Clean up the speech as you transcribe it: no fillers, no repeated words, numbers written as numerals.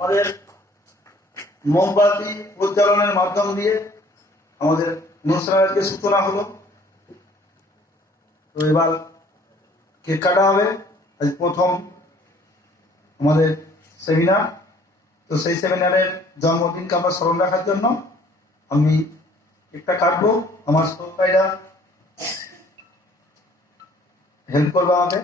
আমাদের মোমবাতি প্রজ্বলনের মাধ্যম দিয়ে আমাদের অনুষ্ঠানের আজকে সূচনা হলো। তো এবার কেক কাটা হবে। আজ প্রথম আমাদের সেমিনার। তো সেই সেমিনারের জন্মদিনকে আমরা স্মরণ রাখার জন্য আমি কেকটা কাটবো। আমার সহকারীরা হেল্প করবে আমাকে।